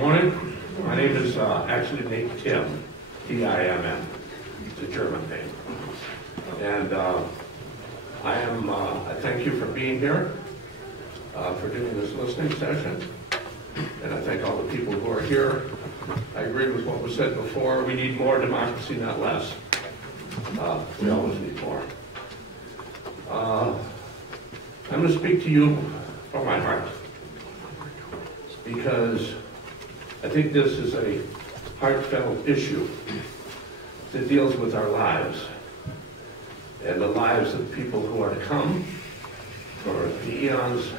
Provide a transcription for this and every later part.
morning. My name is actually named Timm, T-I-M-M. It's a German name. And I thank you for being here, for doing this listening session. And I thank all the people who are here. I agree with what was said before. We need more democracy, not less. We always need more. I'm going to speak to you from my heart, because I think this is a heartfelt issue that deals with our lives and the lives of people who are to come for the eons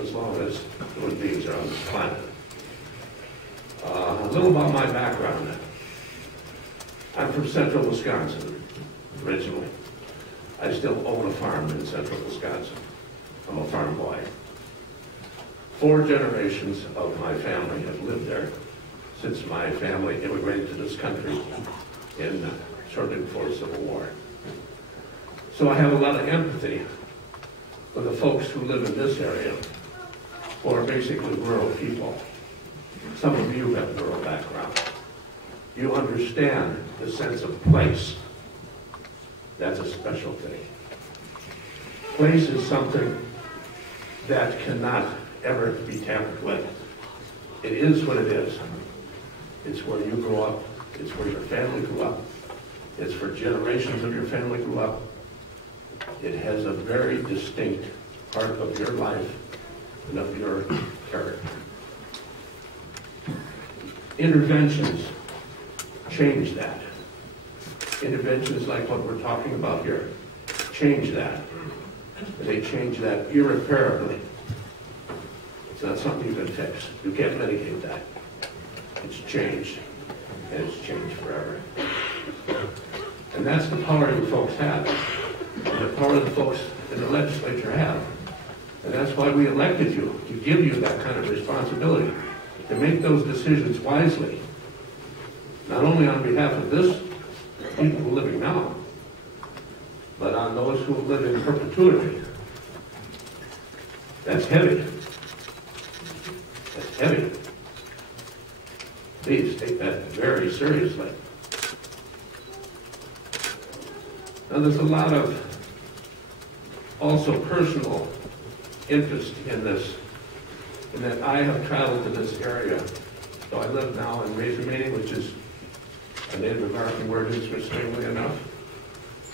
as long as human beings are on this planet. A little about my background. I'm from central Wisconsin, originally. I still own a farm in central Wisconsin. I'm a farm boy. 4 generations of my family have lived there since my family immigrated to this country shortly before the Civil War. So I have a lot of empathy for the folks who live in this area, who are basically rural people. Some of you have rural background. You understand the sense of place. That's a special thing. Place is something that cannot ever be tampered with. It is what it is. It's where you grew up. It's where your family grew up. It's where generations of your family grew up. It has a very distinct part of your life and of your character. Interventions change that. Interventions like what we're talking about here change that. And they change that irreparably. It's not something you can fix. You can't mitigate that. It's changed, and it's changed forever. And that's the power you folks have, and the power the folks in the legislature have. And that's why we elected you, to give you that kind of responsibility, to make those decisions wisely, not only on behalf of this people who are living now, but on those who live in perpetuity. That's heavy. That's heavy. Please take that very seriously. Now there's a lot of also personal interest in this, in that I have traveled to this area. So I live now in Razor Meeting, which is a Native American word, interestingly enough,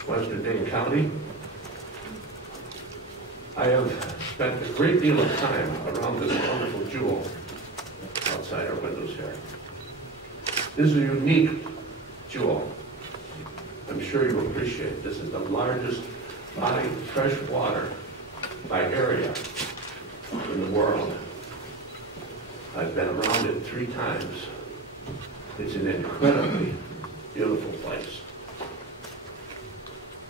Western Dane County. I have spent a great deal of time around this wonderful jewel outside our windows here. This is a unique jewel. I'm sure you appreciate. This is the largest body of fresh water by area in the world. I've been around it 3 times. It's an incredibly beautiful place.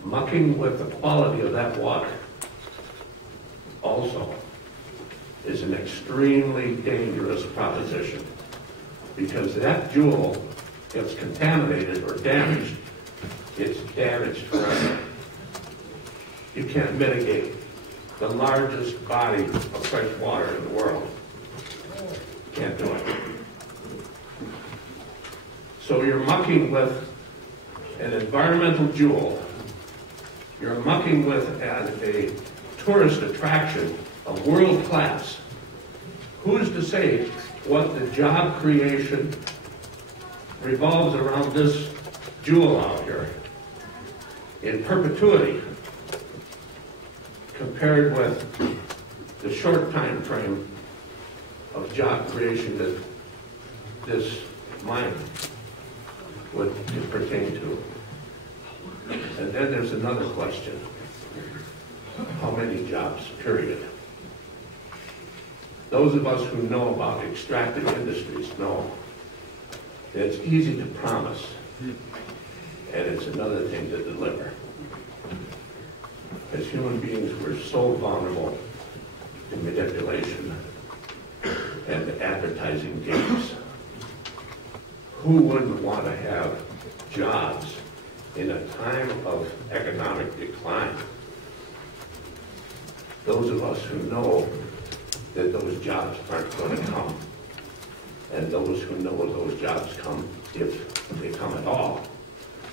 Mucking with the quality of that water also is an extremely dangerous proposition, because that jewel gets contaminated or damaged, it's damaged forever. You can't mitigate the largest body of fresh water in the world. Can't do it. So you're mucking with an environmental jewel. You're mucking with as a tourist attraction of world class. Who's to say what the job creation revolves around this jewel out here in perpetuity, compared with the short time frame of job creation that this mine would pertain to. And then there's another question. How many jobs, period? Those of us who know about extractive industries know that it's easy to promise, and it's another thing to deliver. As human beings, we're so vulnerable to manipulation and advertising games. Who wouldn't want to have jobs in a time of economic decline? Those of us who know that those jobs aren't going to come and those who know those jobs come, if they come at all,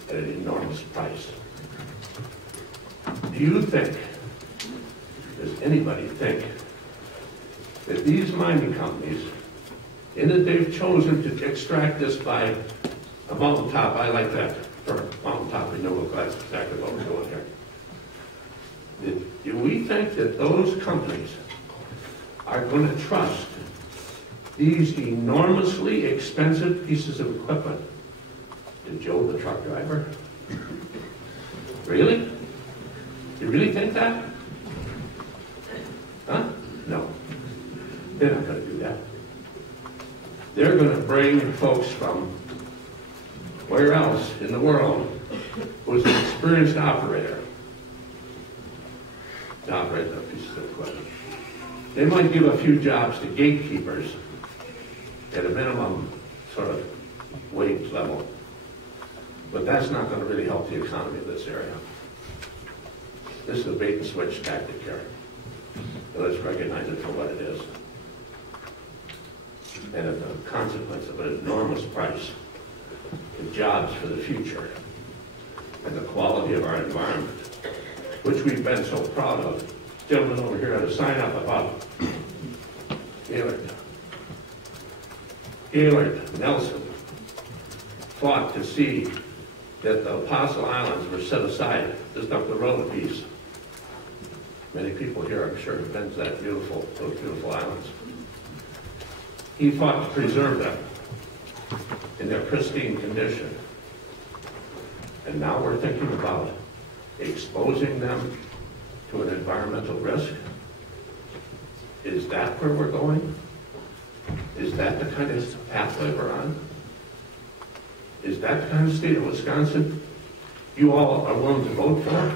at an enormous price. Do you think, does anybody think, that these mining companies, in that they've chosen to extract this by a mountaintop, I like that, for a mountaintop renewable, that's exactly what we're doing here. Do we think that those companies are going to trust these enormously expensive pieces of equipment to Joe the truck driver? Really? You really think that? Huh? No. They're not going to do that. They're going to bring folks from where else in the world who's an experienced operator to operate those pieces of equipment. They might give a few jobs to gatekeepers at a minimum sort of wage level, but that's not going to really help the economy of this area. This is a bait and switch tactic here. So let's recognize it for what it is. And as a consequence of an enormous price, the jobs for the future, and the quality of our environment, which we've been so proud of. Gentlemen over here had a sign up about Gaylord Nelson fought to see that the Apostle Islands were set aside just up the road a piece. Many people here, I'm sure, have been to those beautiful islands. He fought to preserve them in their pristine condition. And now we're thinking about exposing them to an environmental risk. Is that where we're going? Is that the kind of pathway we're on? Is that the kind of state of Wisconsin you all are willing to vote for?